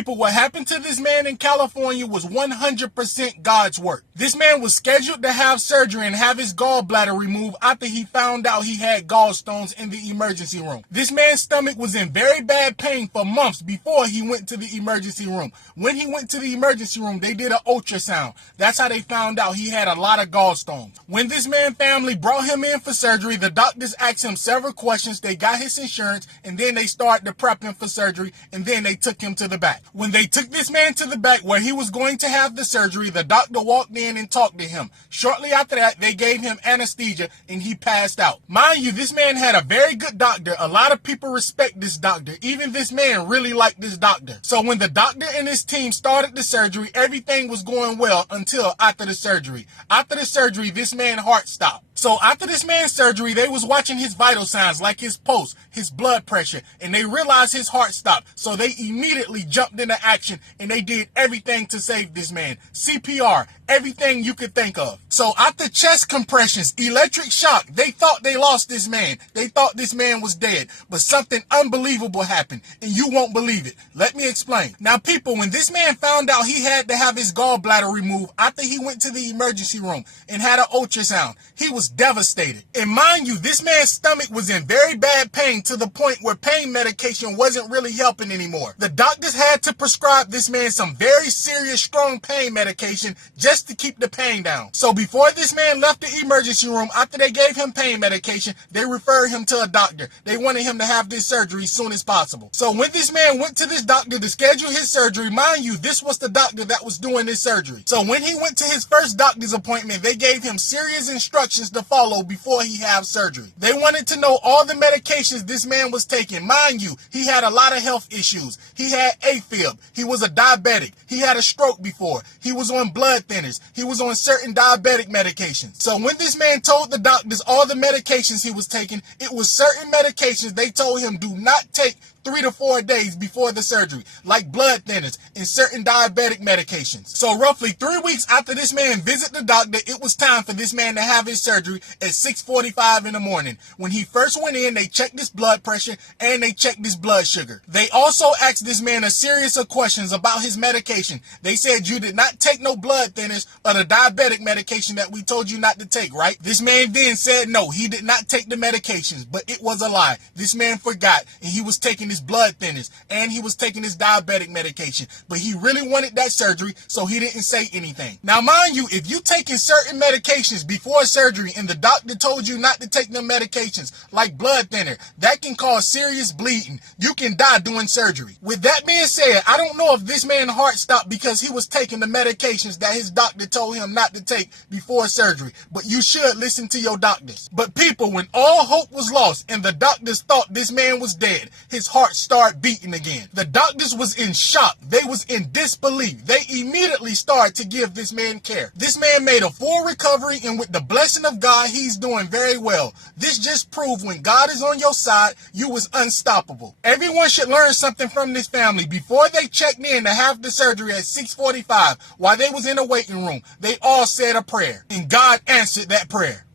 People, what happened to this man in California was 100% God's work. This man was scheduled to have surgery and have his gallbladder removed after he found out he had gallstones in the emergency room. This man's stomach was in very bad pain for months before he went to the emergency room. When he went to the emergency room, they did an ultrasound. That's how they found out he had a lot of gallstones. When this man's family brought him in for surgery, the doctors asked him several questions. They got his insurance, and then they started to prep him for surgery, and then they took him to the back. When they took this man to the back where he was going to have the surgery, the doctor walked in and talked to him. Shortly after that, they gave him anesthesia and he passed out. Mind you, this man had a very good doctor. A lot of people respect this doctor. Even this man really liked this doctor. So when the doctor and his team started the surgery, everything was going well until after the surgery. After the surgery, this man's heart stopped. So after this man's surgery, they was watching his vital signs like his pulse, his blood pressure, and they realized his heart stopped. So they immediately jumped into action and they did everything to save this man. CPR, everything you could think of. So after chest compressions, electric shock, they thought they lost this man. They thought this man was dead, but something unbelievable happened and you won't believe it. Let me explain. Now people, when this man found out he had to have his gallbladder removed after he went to the emergency room and had an ultrasound, he was devastated. And mind you, this man's stomach was in very bad pain to the point where pain medication wasn't really helping anymore. The doctors had to prescribe this man some very serious strong pain medication just to keep the pain down. So before this man left the emergency room, after they gave him pain medication, they referred him to a doctor. They wanted him to have this surgery as soon as possible. So when this man went to this doctor to schedule his surgery, mind you, this was the doctor that was doing his surgery. So when he went to his first doctor's appointment, they gave him serious instructions to follow before he had surgery. They wanted to know all the medications this man was taking. Mind you, he had a lot of health issues. He had AFib. He was a diabetic. He had a stroke before. He was on blood thinners. He was on certain diabetic medications. So when this man told the doctors all the medications he was taking, it was certain medications they told him do not take 3 to 4 days before the surgery, like blood thinners and certain diabetic medications. So roughly 3 weeks after this man visited the doctor, it was time for this man to have his surgery at 6:45 in the morning. When he first went in, they checked his blood pressure and they checked his blood sugar. They also asked this man a series of questions about his medication. They said, you did not take no blood thinners or the diabetic medication that we told you not to take, right? This man then said no, he did not take the medications, but it was a lie. This man forgot and he was taking his blood thinners and he was taking his diabetic medication, but he really wanted that surgery, so he didn't say anything. Now mind you, if you taking certain medications before surgery and the doctor told you not to take them medications like blood thinner, that can cause serious bleeding. You can die during surgery. With that being said, I don't know if this man's heart stopped because he was taking the medications that his doctor told him not to take before surgery, but you should listen to your doctors. But people, when all hope was lost and the doctors thought this man was dead, his heart started beating again. The doctors was in shock. They was in disbelief. They immediately started to give this man care. This man made a full recovery, and with the blessing of God, he's doing very well. This just proved when God is on your side, you was unstoppable. Everyone should learn something from this family. Before they checked in to have the surgery at 6:45, while they was in a waiting room, they all said a prayer, and God answered that prayer.